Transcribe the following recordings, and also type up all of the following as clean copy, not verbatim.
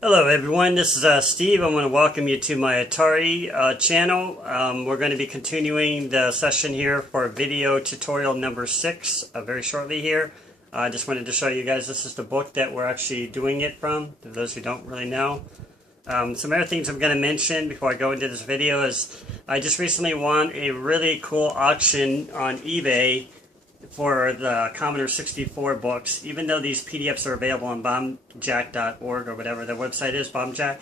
Hello everyone, this is Steve. I want to welcome you to my Atari channel. We're going to be continuing the session here for video tutorial number 6 very shortly here. I just wanted to show you guys this is the book that we're actually doing it from, for those who don't really know. Some other things I'm going to mention before I go into this video is I just recently won a really cool auction on eBay for the Commodore 64 books. Even though these PDFs are available on bombjack.org or whatever their website is, bombjack,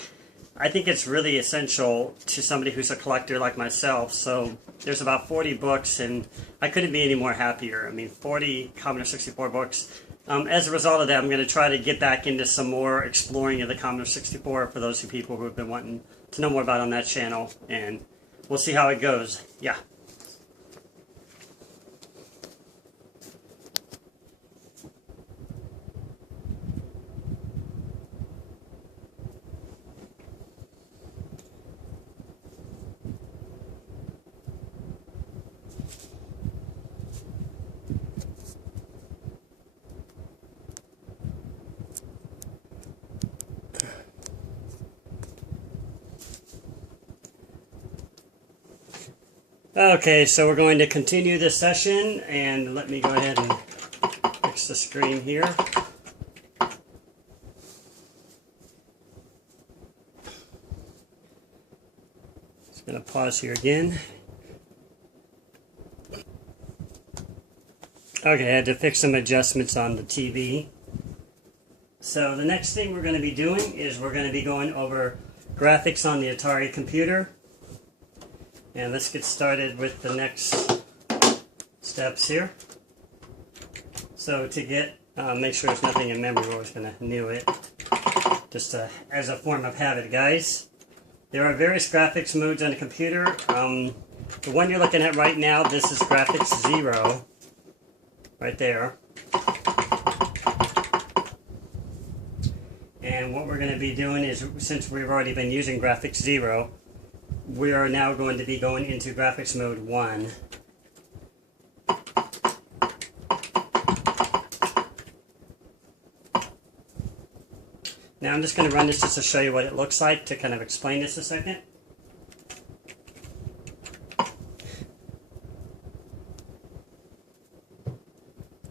I think it's really essential to somebody who's a collector like myself. So there's about 40 books, and I couldn't be any more happier. I mean, 40 Commodore 64 books. As a result of that, I'm going to try to get back into some more exploring of the Commodore 64 for those people who have been wanting to know more about on that channel, and we'll see how it goes. Yeah. Okay, so we're going to continue this session, and let me go ahead and fix the screen here. Just going to pause here again. Okay, I had to fix some adjustments on the TV. So the next thing we're going to be doing is we're going to be going over graphics on the Atari computer. And let's get started with the next steps here. So to get, make sure there's nothing in memory, we're always going to new it, just as a form of habit, guys. There are various graphics modes on the computer. The one you're looking at right now, this is graphics 0, right there. And what we're going to be doing is, since we've already been using graphics 0, we are now going to be going into graphics mode 1. Now I'm just going to run this just to show you what it looks like, to kind of explain this a second.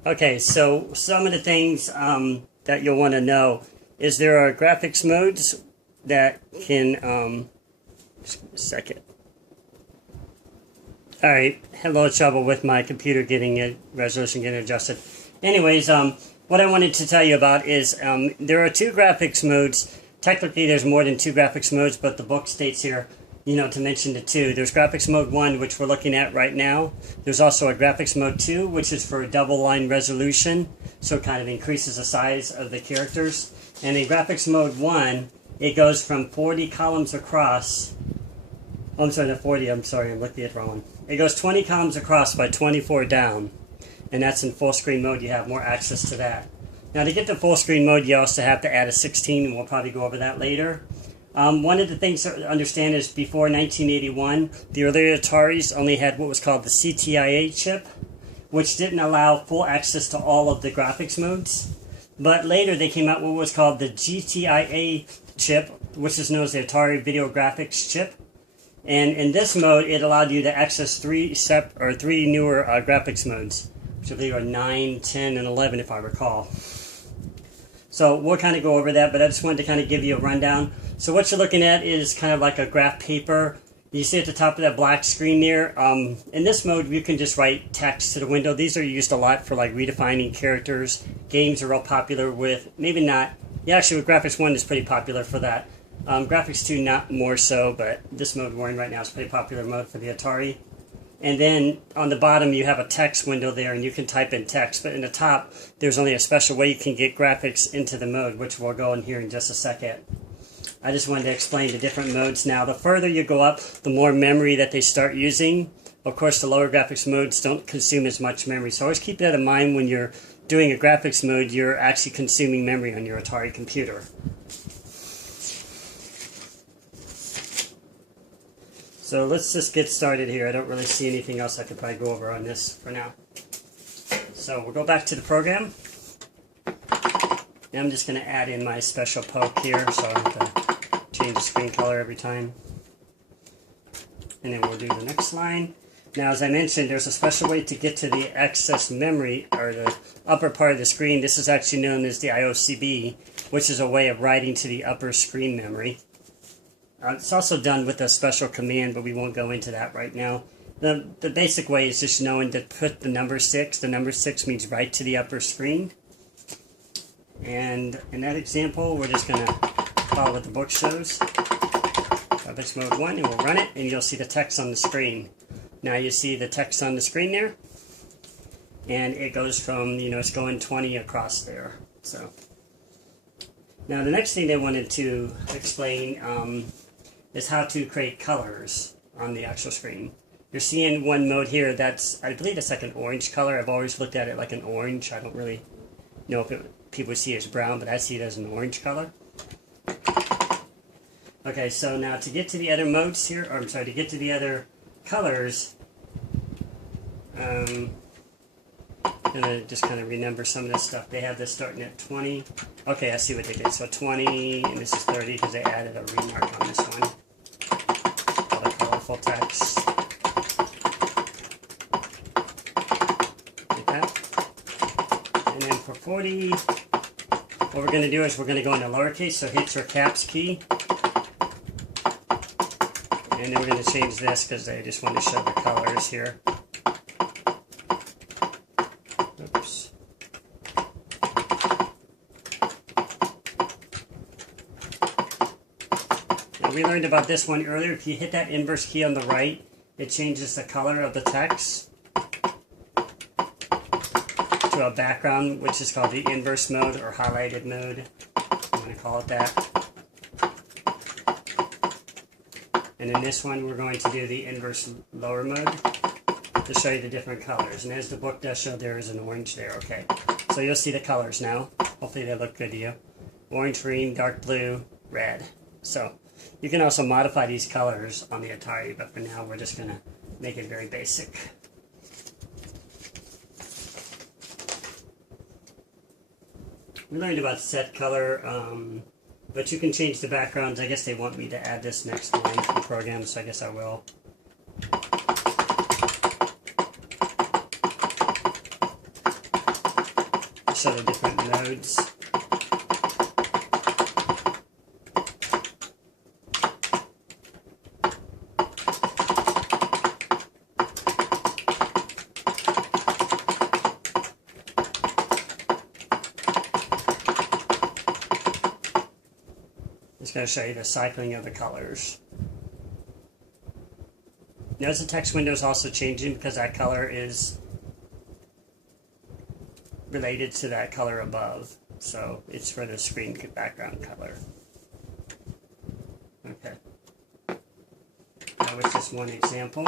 Okay, so some of the things that you'll want to know is there are graphics modes that can just give me a second. Alright, had a little trouble with my computer getting it, resolution getting adjusted. Anyways, what I wanted to tell you about is there are 2 graphics modes. Technically there's more than 2 graphics modes, but the book states here, you know, to mention the 2. There's graphics mode 1, which we're looking at right now. There's also a graphics mode 2, which is for double line resolution, so it kind of increases the size of the characters. And in graphics mode 1, it goes from 40 columns across. Oh, I'm sorry, not 40, I'm sorry, I'm looking at the wrong one. It goes 20 columns across by 24 down. And that's in full screen mode, you have more access to that. Now to get to full screen mode, you also have to add a 16, and we'll probably go over that later. One of the things to understand is before 1981, the earlier Ataris only had what was called the CTIA chip, which didn't allow full access to all of the graphics modes. But later they came out with what was called the GTIA chip, which is known as the Atari Video Graphics chip. And in this mode, it allowed you to access 3 newer graphics modes, which I believe are 9, 10, and 11 if I recall. So we'll kind of go over that, but I just wanted to kind of give you a rundown. So what you're looking at is kind of like a graph paper. You see at the top of that black screen there, in this mode you can just write text to the window. These are used a lot for like redefining characters. Games are real popular with, maybe not, yeah, actually with graphics 1 is pretty popular for that. Graphics 2 not more so, but this mode we're in right now is a pretty popular mode for the Atari. And then on the bottom you have a text window there, and you can type in text. But in the top there's only a special way you can get graphics into the mode, which we'll go in here in just a second. I just wanted to explain the different modes now. The further you go up, the more memory that they start using. Of course, the lower graphics modes don't consume as much memory. So always keep that in mind when you're doing a graphics mode, you're actually consuming memory on your Atari computer. So let's just get started here. I don't really see anything else I could probably go over on this for now. So we'll go back to the program. Now I'm just going to add in my special poke here, so I have to change the screen color every time. And then we'll do the next line. Now, as I mentioned, there's a special way to get to the excess memory, or the upper part of the screen. This is actually known as the IOCB, which is a way of writing to the upper screen memory. It's also done with a special command, but we won't go into that right now. The basic way is just knowing to put the number 6. The number 6 means write to the upper screen. And in that example, we're just going to follow what the book shows. Graphics mode 1, and we'll run it, and you'll see the text on the screen. Now you see the text on the screen there, and it goes from, it's going 20 across there. So now the next thing they wanted to explain is how to create colors on the actual screen. You're seeing one mode here that's, I believe it's like an orange color. I've always looked at it like an orange. I don't really know if people see it as brown, but I see it as an orange color. Okay, so now to get to the other modes here, or I'm sorry, to get to the other colors, I'm going to just kind of remember some of this stuff. They have this starting at 20. Okay, I see what they did. So 20, and this is 30 because they added a remark on this one. All the colorful text. Like that. And then for 40, what we're going to do is we're going to go into lowercase, so hit your caps key. And then we're going to change this because I just want to show the colors here. Oops. Now we learned about this one earlier. If you hit that inverse key on the right, it changes the color of the text to a background, which is called the inverse mode or highlighted mode. I'm going to call it that. And in this one, we're going to do the inverse lower mode to show you the different colors. And as the book does show, there is an orange there. Okay, so you'll see the colors now. Hopefully they look good to you. Orange, green, dark blue, red. So you can also modify these colors on the Atari, but for now we're just going to make it very basic. We learned about set color. But you can change the backgrounds. I guess they want me to add this next line to the program, so I guess I will. Show the different modes. It's going to show you the cycling of the colors. Notice the text window is also changing because that color is related to that color above. So it's for the screen background color. Okay. That was just one example.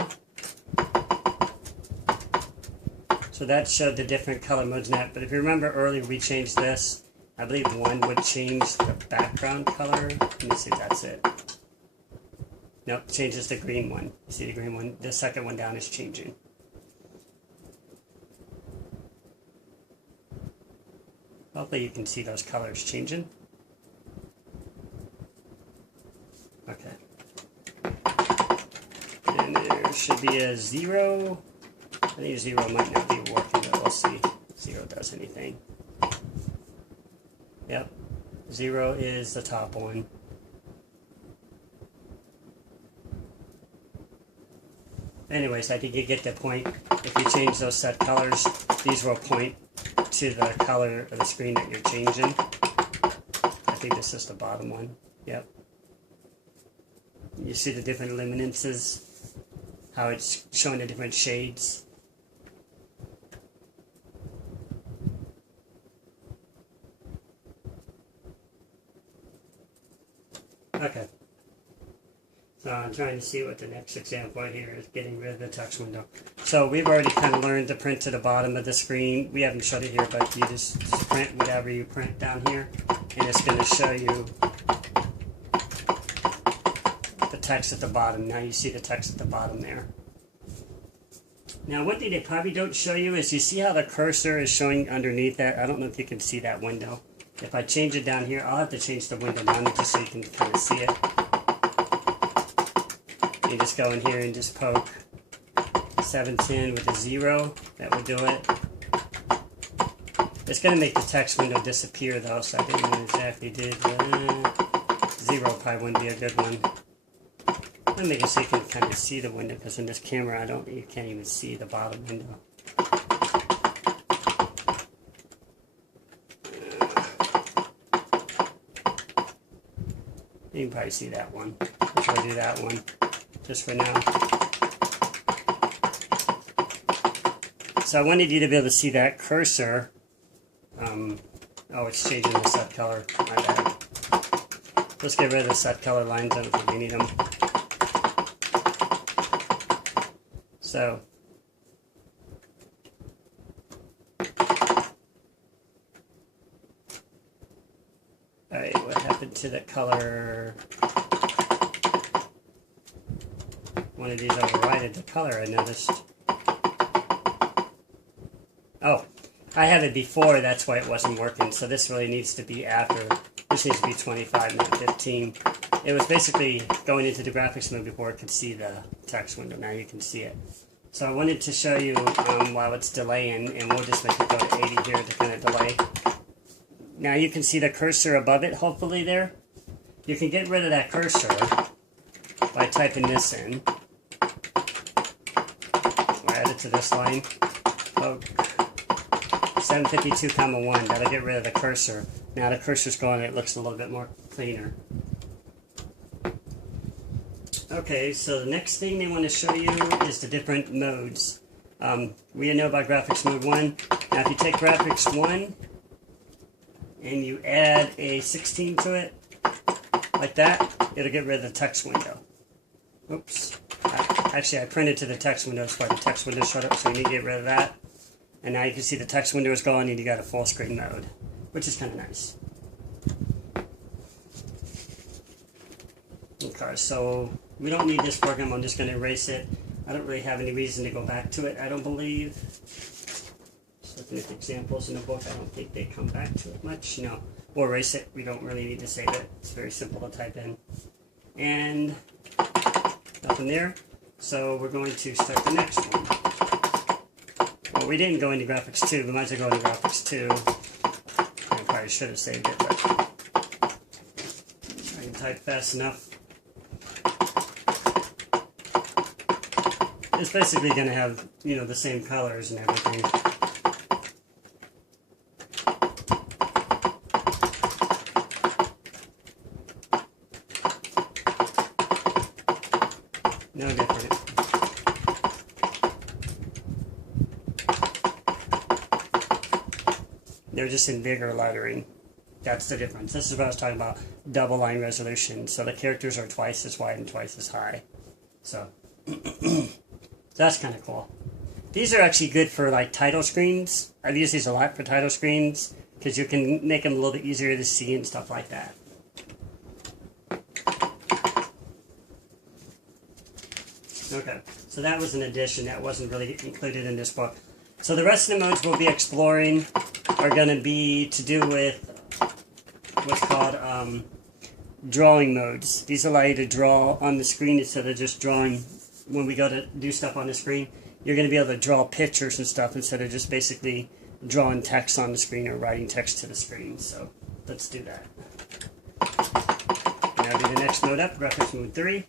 So that showed the different color modes in that. But if you remember earlier, we changed this. I believe one would change the background color. Let me see if that's it. Nope, changes the green one. You see the green one? The second one down is changing. Hopefully you can see those colors changing. Okay. And there should be a 0. I think 0 might not be working, but we'll see if 0 does anything. Yep, 0 is the top one. Anyways, I think you get the point. If you change those set colors, these will point to the color of the screen that you're changing. I think this is the bottom one. Yep. You see the different luminances, how it's showing the different shades. Okay, so I'm trying to see what the next example here is, getting rid of the text window. So we've already kind of learned to print to the bottom of the screen. We haven't showed it here, but you just print whatever you print down here, and it's going to show you the text at the bottom. Now you see the text at the bottom there. Now one thing they probably don't show you is you see how the cursor is showing underneath that. I don't know if you can see that window. If I change it down here, I'll have to change the window down just so you can kind of see it. You just go in here and just poke 710 with a 0. That would do it. It's going to make the text window disappear though, so I didn't exactly do that. 0 probably wouldn't be a good one. Let me make it so you can kind of see the window, because in this camera you can't even see the bottom window. You can probably see that one. I'll do that one just for now. So I wanted you to be able to see that cursor. Oh, it's changing the set color. My bad. Let's get rid of the set color lines. I don't think we need them. So, alright, what happened to the color? One of these overrided the color, I noticed. Oh, I had it before, that's why it wasn't working. So this really needs to be after. This needs to be 25, not 15. It was basically going into the graphics mode before it could see the text window. Now you can see it. So I wanted to show you while it's delaying, and we'll just make it go to 80 here to kind of delay. Now you can see the cursor above it, hopefully there. You can get rid of that cursor by typing this in. We'll add it to this line. Oh, 752, 1. That'll get rid of the cursor. Now the cursor's gone, it looks a little bit more cleaner. Okay, so the next thing they want to show you is the different modes. We know about graphics mode 1. Now if you take graphics 1 and you add a 16 to it, like that, it'll get rid of the text window. Oops. Actually, I printed to the text window, so the text window showed up, so you need to get rid of that. And now you can see the text window is gone and you got a full screen mode, which is kind of nice. Okay, so we don't need this program. I'm just going to erase it. I don't really have any reason to go back to it, I don't believe. Just looking at the examples in the book, I don't think they come back to it much. No, we'll erase it. We don't really need to save it. It's very simple to type in. And nothing there. So we're going to start the next one. Well, we didn't go into graphics 2. We might as well go into graphics 2. I probably should have saved it, but I can type fast enough. It's basically going to have, the same colors and everything. No different. They're just in bigger lettering. That's the difference. This is what I was talking about, double line resolution. So the characters are twice as wide and twice as high. So that's kind of cool. These are actually good for like title screens. I've used these a lot for title screens because you can make them a little bit easier to see and stuff like that. Okay, so that was an addition that wasn't really included in this book. So the rest of the modes we'll be exploring are going to be to do with what's called drawing modes. These allow you to draw on the screen instead of just drawing when we go to do stuff on the screen. You're going to be able to draw pictures and stuff instead of just basically drawing text on the screen or writing text to the screen. So let's do that. Now do the next mode up, graphics mode 3.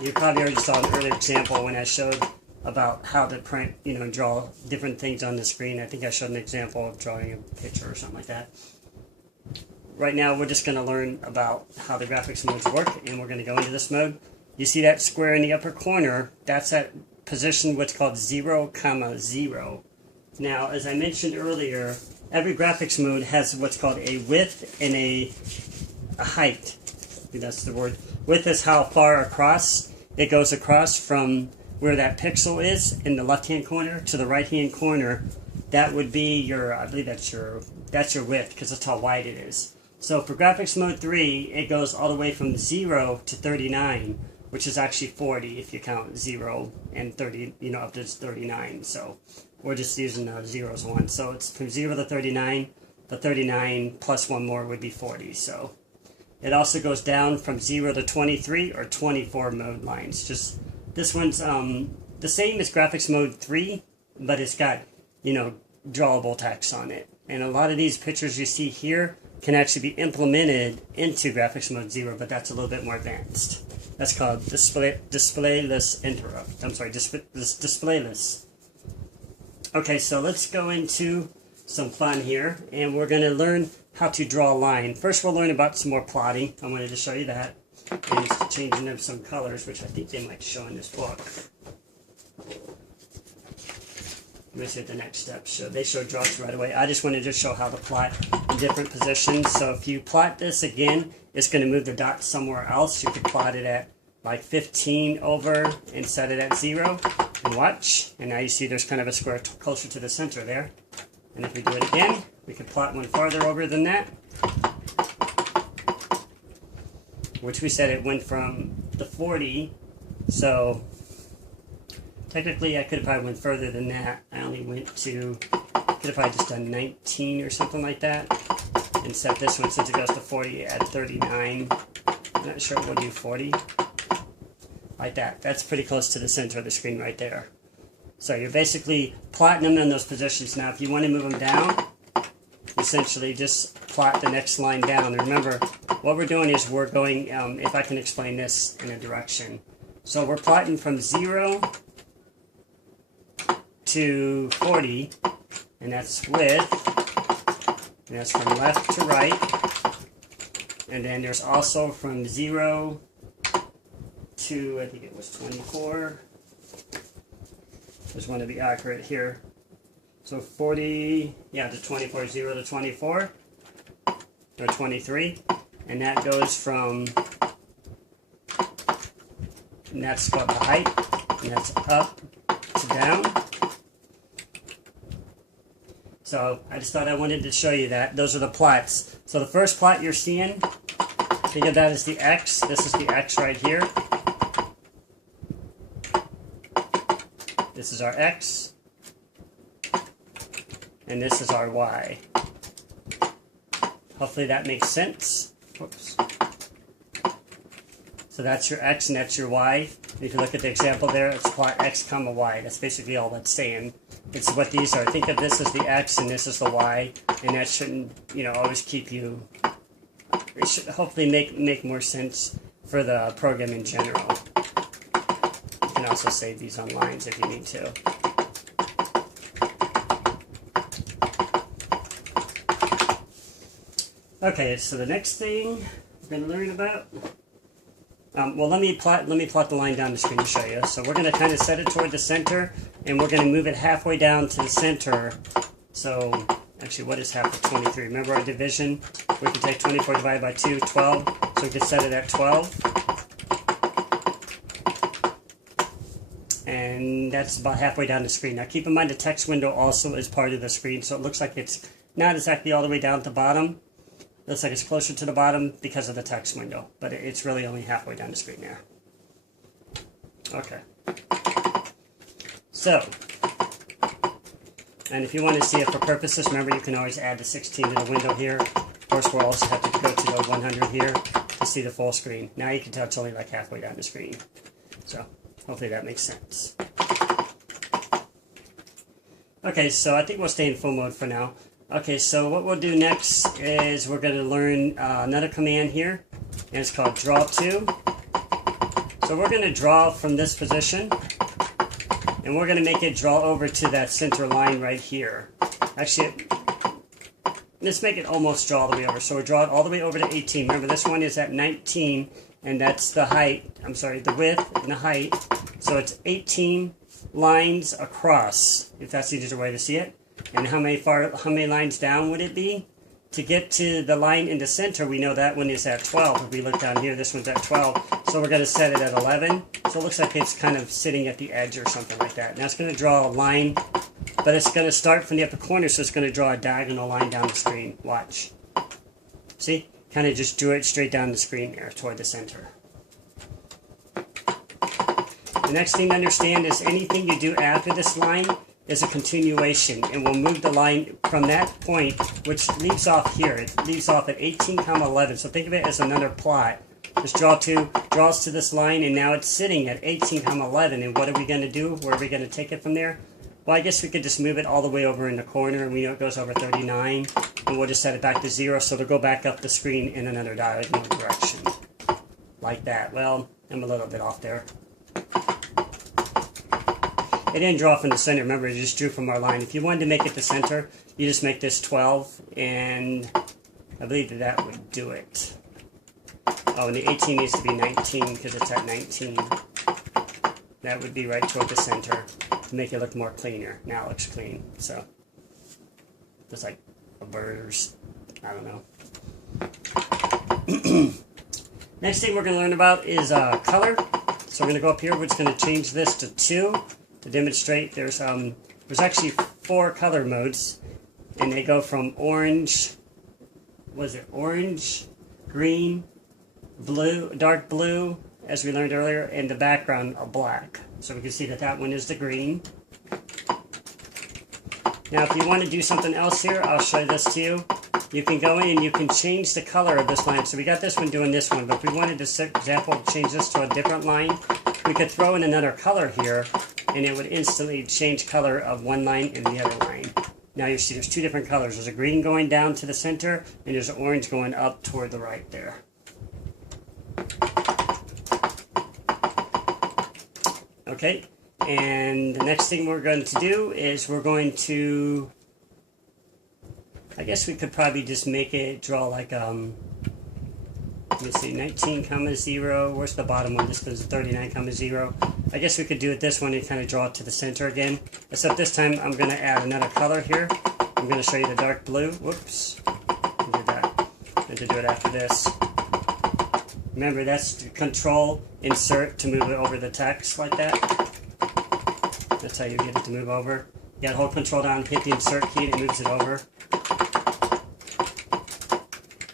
You probably already saw an earlier example when I showed about how to print, draw different things on the screen. I think I showed an example of drawing a picture or something like that. Right now we're just going to learn about how the graphics modes work, and we're going to go into this mode. You see that square in the upper corner? That's at position what's called 0, 0. Now, as I mentioned earlier, every graphics mode has what's called a width and a height. I think that's the word. Width is how far across it goes across from where that pixel is in the left-hand corner to the right-hand corner. That would be your, I believe that's your width, because that's how wide it is. So for graphics mode 3, it goes all the way from 0 to 39, which is actually 40 if you count 0 and 30, up to 39. So we're just using zeros 1. So it's from 0 to 39. The 39 plus 1 more would be 40. So it also goes down from 0 to 23 or 24 mode lines. Just this one's the same as graphics mode 3, but it's got, you know, drawable text on it. And a lot of these pictures you see here can actually be implemented into graphics mode 0, but that's a little bit more advanced. That's called displayless interrupt. I'm sorry, displayless. Okay, so let's go into some fun here, and we're going to learn how to draw a line. First, we'll learn about some more plotting. I wanted to show you that, and just changing up some colors, which I think they might show in this book. Let me see the next step. So they show drops right away. I just wanted to show how to plot in different positions. So if you plot this again, it's going to move the dot somewhere else. You could plot it at like 15 over and set it at 0. And watch. And now you see there's kind of a square closer to the center there. And if we do it again, we can plot one farther over than that. Which we said it went from the 40. So technically I could have probably went further than that. I only went to, could have probably just done 19 or something like that. And set this one, since it goes to 40, at 39. I'm not sure we'll do 40. Like that. That's pretty close to the center of the screen right there. So you're basically plotting them in those positions. Now if you want to move them down, essentially just plot the next line down. And remember, what we're doing is we're going, if I can explain this in a direction. So we're plotting from 0 to 40, and that's width, and that's from left to right. And then there's also from 0 to, I think it was 24. Just want to be accurate here. So 40, yeah, to 24, 0 to 24, or 23. And that goes from, and that's called the height, and that's up to down. So I just thought I wanted to show you that. Those are the plots. So the first plot you're seeing, think of that as the X. This is the X right here. This is our X, and this is our Y. Hopefully that makes sense. Whoops. So that's your X and that's your Y. And if you look at the example there, it's plot X comma Y. That's basically all that's saying. It's what these are. Think of this as the X and this is the Y, and that shouldn't, you know, always keep you. It should hopefully make more sense for the program in general. You can also save these on lines if you need to. Okay, so the next thing we're going to learn about. Well, let me plot the line down the screen to show you. So we're going to kind of set it toward the center, and we're going to move it halfway down to the center. So actually, what is half of 23? Remember our division? We can take 24 divided by 2, 12. So we can set it at 12. And that's about halfway down the screen. Now keep in mind the text window also is part of the screen, so it looks like it's not exactly all the way down to the bottom. It looks like it's closer to the bottom because of the text window, but it's really only halfway down the screen there. Okay. So, and if you want to see it for purposes, remember you can always add the 16 to the window here. Of course, we'll also have to go to the 100 here to see the full screen. Now you can tell it's only like halfway down the screen. So, hopefully that makes sense. Okay, so I think we'll stay in full mode for now. Okay, so what we'll do next is we're going to learn another command here, and it's called draw to. So we're going to draw from this position, and we're going to make it draw over to that center line right here. Actually, let's make it almost draw all the way over. So we'll draw it all the way over to 18. Remember, this one is at 19, and that's the height, I'm sorry, the width and the height. So it's 18 lines across, if that's the easier way to see it. And how many lines down would it be? To get to the line in the center, we know that one is at 12. If we look down here, this one's at 12. So we're going to set it at 11. So it looks like it's kind of sitting at the edge or something like that. Now it's going to draw a line, but it's going to start from the upper corner, so it's going to draw a diagonal line down the screen. Watch. See? Kind of just drew it straight down the screen there toward the center. The next thing to understand is anything you do after this line is a continuation, and we'll move the line from that point, which leaves off here. It leaves off at 18,11. So think of it as another plot. Just draws to this line, and now it's sitting at 18,11. And what are we going to do? Where are we going to take it from there? Well, I guess we could just move it all the way over in the corner, and we know it goes over 39. And we'll just set it back to 0, so it'll go back up the screen in another diagonal direction. Like that. Well, I'm a little bit off there. It didn't draw from the center. Remember, it just drew from our line. If you wanted to make it the center, you just make this 12, and I believe that would do it. Oh, and the 18 needs to be 19 because it's at 19. That would be right toward the center to make it look more cleaner. Now it looks clean. So, just like a bird or, I don't know. Next thing we're going to learn about is color. So we're going to go up here. We're just going to change this to 2 to demonstrate. There's actually 4 color modes, and they go from orange, orange, green, blue, dark blue, as we learned earlier, and the background of black. So we can see that that one is the green. Now if you want to do something else here, I'll show this to you. You can go in and you can change the color of this line. So we got this one doing this one, but if we wanted to, for example, change this to a different line, we could throw in another color here, and it would instantly change color of one line and the other line. Now you see there's 2 different colors. There's a green going down to the center, and there's an orange going up toward the right there. Okay, and the next thing we're going to do is we're going to, I guess we could probably just make it draw like, let me see, 19,0. Where's the bottom one? This is 39,0. I guess we could do it this one and kind of draw it to the center again. Except this time I'm going to add another color here. I'm going to show you the dark blue. Whoops. I did that. I have to do it after this. Remember, that's Control, Insert to move it over the text like that. That's how you get it to move over. You got to hold Control down, hit the Insert key, and it moves it over.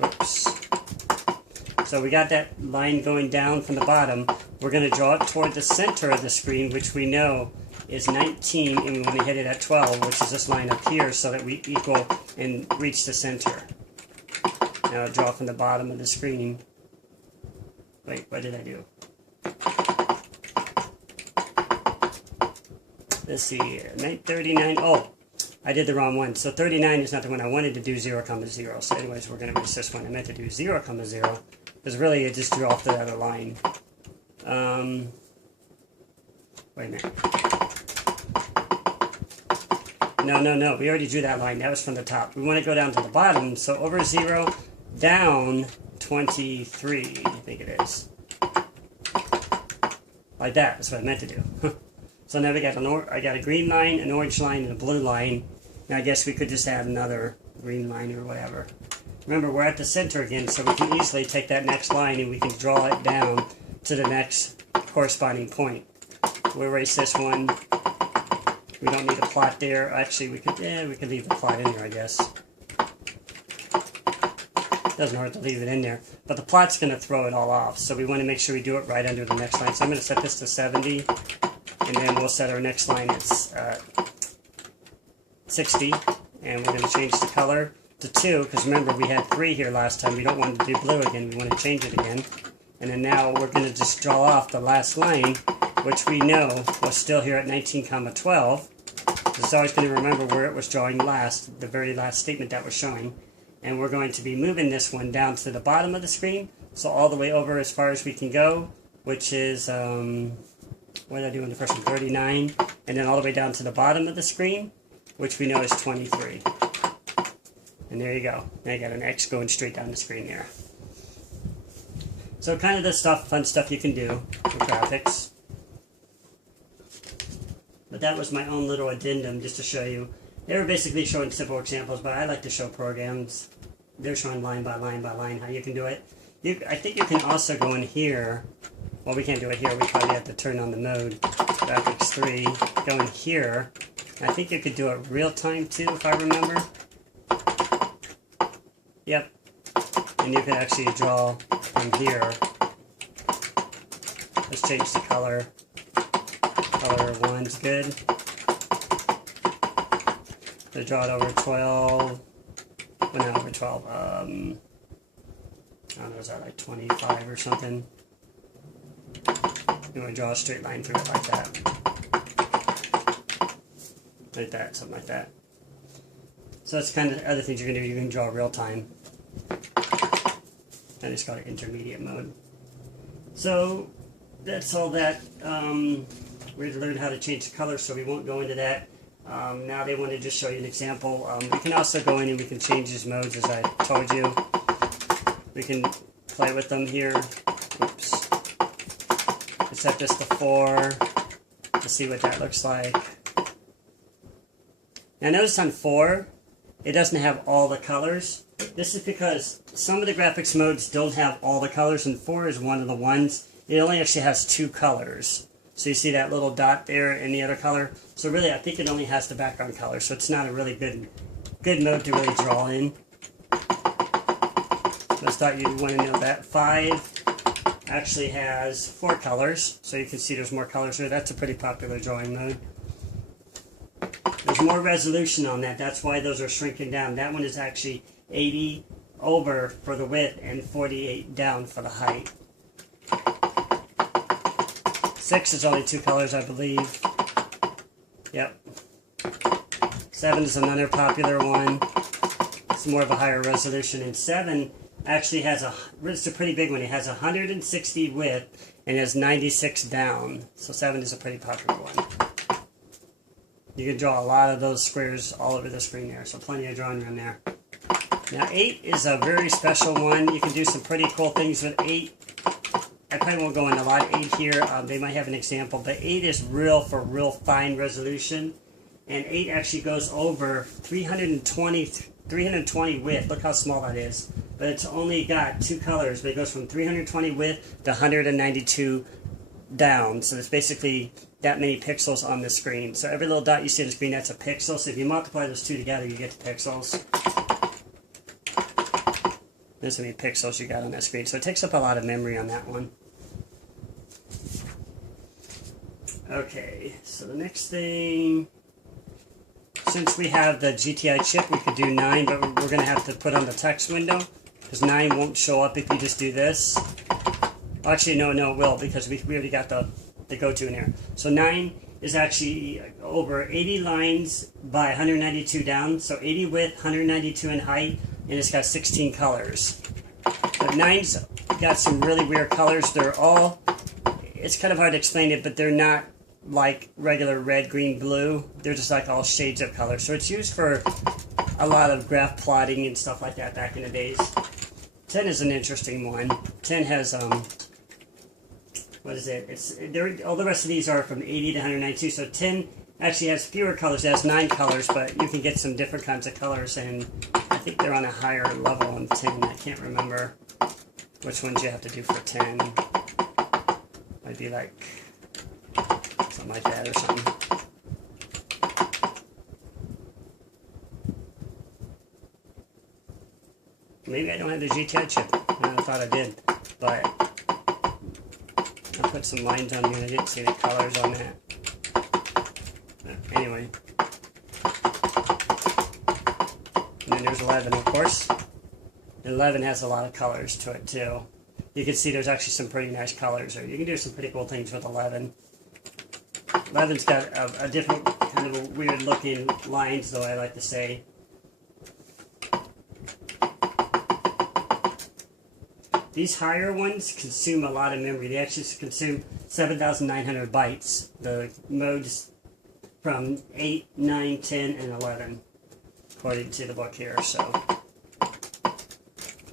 Oops. So we got that line going down from the bottom. We're going to draw it toward the center of the screen, which we know is 19, and we want to hit it at 12, which is this line up here, so that we equal and reach the center. Now draw from the bottom of the screen. Wait, what did I do? Let's see, 39, oh, I did the wrong one. So 39 is not the one I wanted to do, 0, 0. So anyways, we're going to erase this one. I meant to do 0, 0, because really it just drew off the other line. Wait a minute. No, we already drew that line. That was from the top. We want to go down to the bottom, so over 0, down 23, I think it is. Like that, that's what I meant to do. So now we got I got a green line, an orange line, and a blue line. Now I guess we could just add another green line or whatever. Remember, we're at the center again, so we can easily take that next line and we can draw it down to the next corresponding point. We'll erase this one. We don't need a plot there. Actually, we could leave the plot in there, I guess. Doesn't hurt to leave it in there. But the plot's going to throw it all off, so we want to make sure we do it right under the next line. So I'm going to set this to 70, and then we'll set our next line at 60, and we're going to change the color to 2, because remember we had 3 here last time. We don't want to do blue again. We want to change it again. And then now we're going to just draw off the last line, which we know was still here at 19, 12. It's always going to remember where it was drawing last, the very last statement that was showing. And we're going to be moving this one down to the bottom of the screen, so all the way over as far as we can go, which is, what did I do in the first one, 39, and then all the way down to the bottom of the screen, which we know is 23. And there you go. Now you got an X going straight down the screen there. So kind of the fun stuff you can do with graphics. But that was my own little addendum just to show you. They were basically showing simple examples, but I like to show programs. They're showing line by line by line how you can do it. I think you can also go in here. Well, we can't do it here. We probably have to turn on the mode. Graphics 3. Go in here. I think you could do it real time too, if I remember. Yep. And you can actually draw from here. Let's change the color. Color 1's good. So draw it over 12. Well, not over 12. I don't know, is that like 25 or something? You want to draw a straight line through it like that. Like that, something like that. So that's kind of the other things you can do. You can draw real time. And it's called intermediate mode. So that's all that. We're to learn how to change the color, so we won't go into that. Now they want to just show you an example. We can also go in and we can change these modes, as I told you. We can play with them here. Oops. Set this to 4 to see what that looks like. Now notice on 4, it doesn't have all the colors. This is because some of the graphics modes don't have all the colors, and 4 is one of the ones. It only actually has 2 colors. So you see that little dot there in the other color? So really, I think it only has the background color, so it's not a really good mode to really draw in. Let's thought you'd want to know that. 5 actually has 4 colors, so you can see there's more colors there. That's a pretty popular drawing mode. There's more resolution on that. That's why those are shrinking down. That one is actually 80 over for the width and 48 down for the height. 6 is only 2 colors, I believe. Yep. 7 is another popular one. It's more of a higher resolution. And 7 actually has it's a pretty big one. It has 160 width and has 96 down. So 7 is a pretty popular one. You can draw a lot of those squares all over the screen there, so plenty of drawing room there. Now 8 is a very special one. You can do some pretty cool things with 8. I probably won't go into a lot of 8 here. They might have an example, but 8 is for real fine resolution. And 8 actually goes over 320 width. Look how small that is. But it's only got 2 colors, but it goes from 320 width to 192 down. So it's basically that many pixels on the screen. So every little dot you see on the screen, that's a pixel. So if you multiply those two together, you get the pixels. There's how many pixels you got on that screen. So it takes up a lot of memory on that one. Okay, so the next thing, since we have the GTI chip, we could do 9, but we're going to have to put on the text window, because 9 won't show up if you just do this. Actually, no, it will, because we already got the go-to in there. So 9 is actually over 80 lines by 192 down, so 80 width, 192 in height, and it's got 16 colors. But 9's got some really weird colors. They're all, it's kind of hard to explain it, but they're not like regular red, green, blue. They're just like all shades of color. So it's used for a lot of graph plotting and stuff like that back in the days. 10 is an interesting one. 10 has, what is it? All the rest of these are from 80 to 192. So 10 actually has fewer colors. It has 9 colors, but you can get some different kinds of colors, and I think they're on a higher level on 10. I can't remember which ones you have to do for 10. Might be like something like that or something. Maybe I don't have the GTI chip. I thought I did, but I put some lines on here. I didn't see the colors on that. But anyway. And then there's 11, of course. 11 has a lot of colors to it, too. You can see there's actually some pretty nice colors there. You can do some pretty cool things with 11. 11's got a different kind of a weird looking lines, though, I like to say. These higher ones consume a lot of memory. They actually consume 7,900 bytes. The modes from 8, 9, 10, and 11, according to the book here. So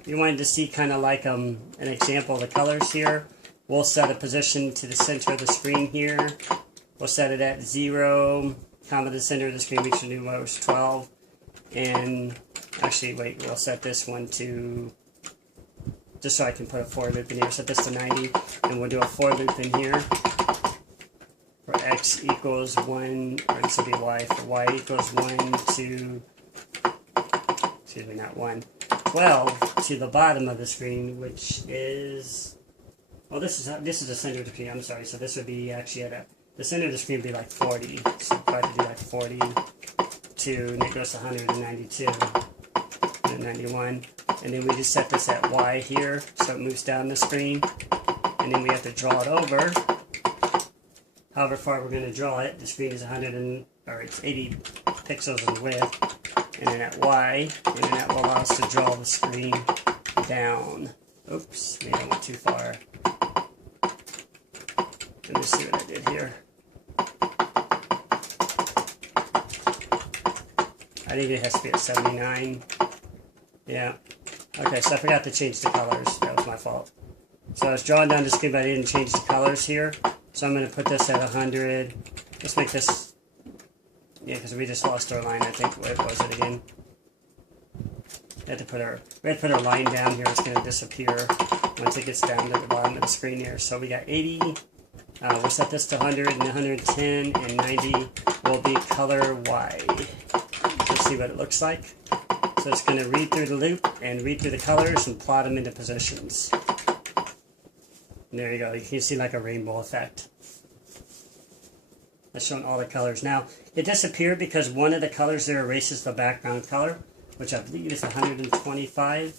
you wanted to see kind of like an example of the colors here. We'll set a position to the center of the screen here. We'll set it at 0, comma the center of the screen, we should do most 12. And actually, wait, we'll set this one to, just so I can put a for loop in here, set this to 90, and we'll do a for loop in here for x equals 1, or this will be y, for y equals 1 to, excuse me, not 1, 12 to the bottom of the screen, which is, well, this is the center of the screen, I'm sorry, so this would be actually at the center of the screen would be like 40, so I'd probably do like 40 2, and it goes to 192, 191, and then we just set this at Y here, so it moves down the screen, and then we have to draw it over. However far we're going to draw it, the screen is it's 80 pixels in width, and then at Y, and then that will allow us to draw the screen down. Oops, maybe I went too far. Let me see what I did here. I think it has to be at 79. Yeah. Okay, so I forgot to change the colors. That was my fault. So I was drawing down the screen, but I didn't change the colors here. So I'm going to put this at 100. Let's make this... Yeah, because we just lost our line, I think. What was it again? We have to put our line down here. It's going to disappear once it gets down to the bottom of the screen here. So we got 80. We'll set this to 100, and 110, and 90 will be color Y. Let's see what it looks like. So it's going to read through the loop and read through the colors and plot them into positions. And there you go. You can see like a rainbow effect. That's showing all the colors. Now, it disappeared because one of the colors there erases the background color, which I believe is 125.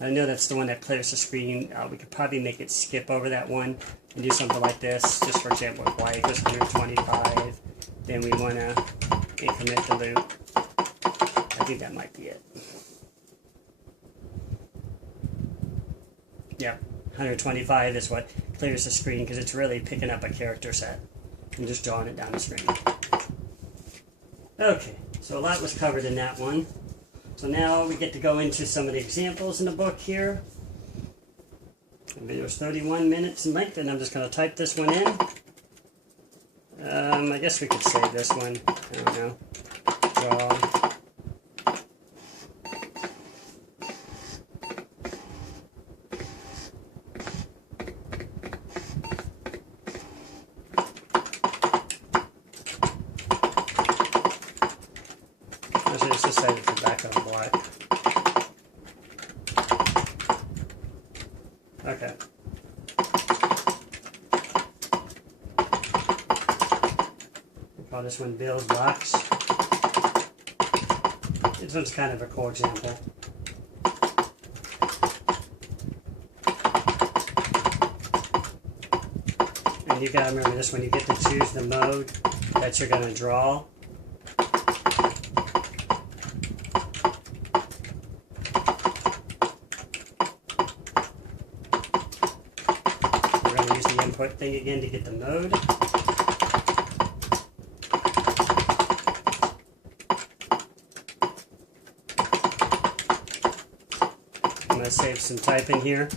I know that's the one that clears the screen. We could probably make it skip over that one and do something like this. Just for example, if Y equals 125, then we want to increment the loop. I think that might be it. Yeah, 125 is what clears the screen because it's really picking up a character set and just drawing it down the screen. Okay, so a lot was covered in that one. So now we get to go into some of the examples in the book here. The video is 31 minutes in length, and I'm just going to type this one in. I guess we could save this one. I don't know. Draw. Let's just set it to back on black. Okay. We'll call this one Bill's Box. This one's kind of a cool example. And you gotta remember this one, you get to choose the mode that you're gonna draw. Input thing again to get the mode. I'm going to save some typing here.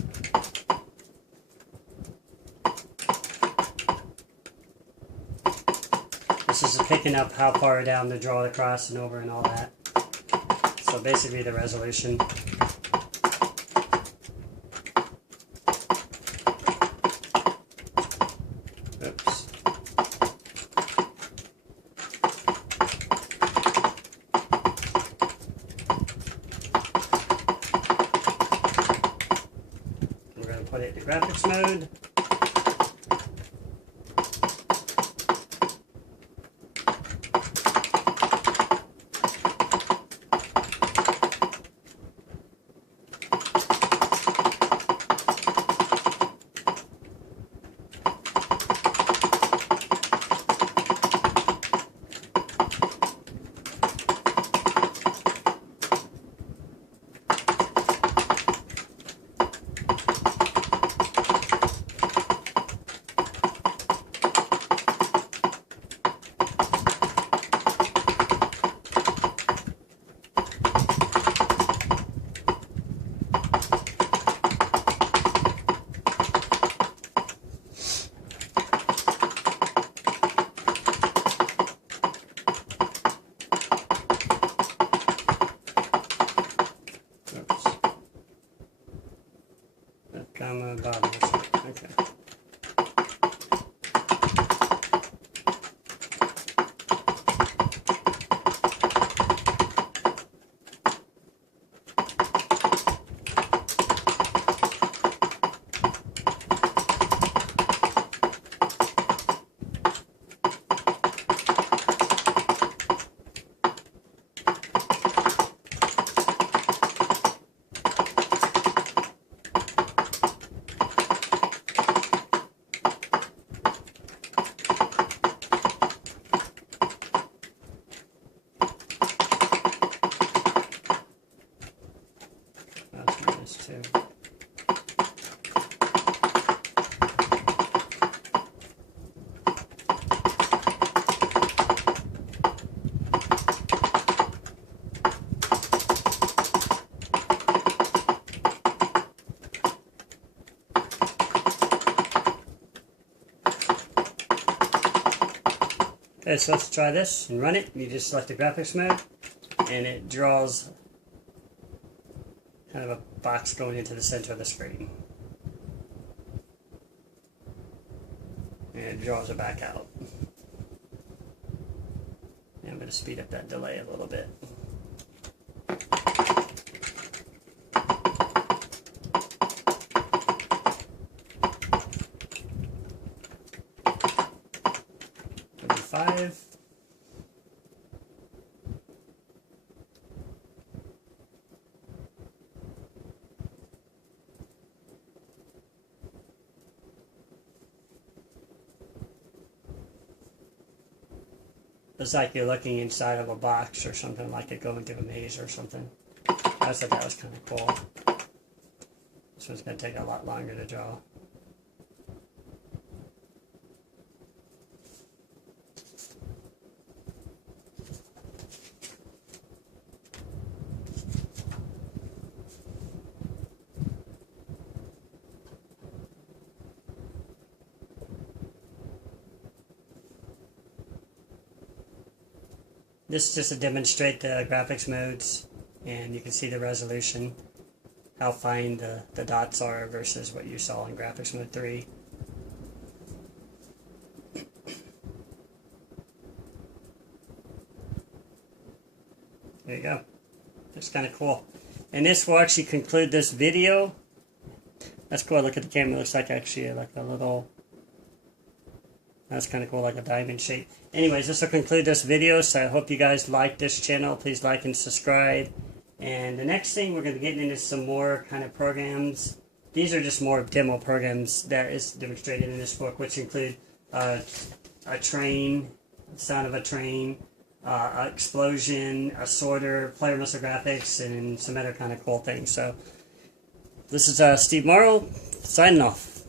This is picking up how far down to draw it across and over and all that. So basically the resolution. Oops. We're going to put it in graphics mode. Comma bottom. Okay. this too. Okay, so let's try this and run it. You just select the graphics mode, and it draws kind of a box going into the center of the screen. And it draws it back out. And I'm going to speed up that delay a little bit. Five. Looks like you're looking inside of a box or something, like it going through a maze or something. I thought that was kind of cool. This one's going to take a lot longer to draw. This is just to demonstrate the graphics modes, and you can see the resolution, how fine the dots are versus what you saw in graphics mode 3. There you go. That's kind of cool. And this will actually conclude this video. That's cool. Look at the camera. It looks like actually like a little... That's kind of cool, like a diamond shape. Anyways, this will conclude this video, so I hope you guys like this channel. Please like and subscribe. And the next thing, we're going to be getting into some more kind of programs. These are just more demo programs that is demonstrated in this book, which include a train, the sound of a train, an explosion, a sorter, player muscle graphics, and some other kind of cool things. So, this is Steve Morrow, signing off.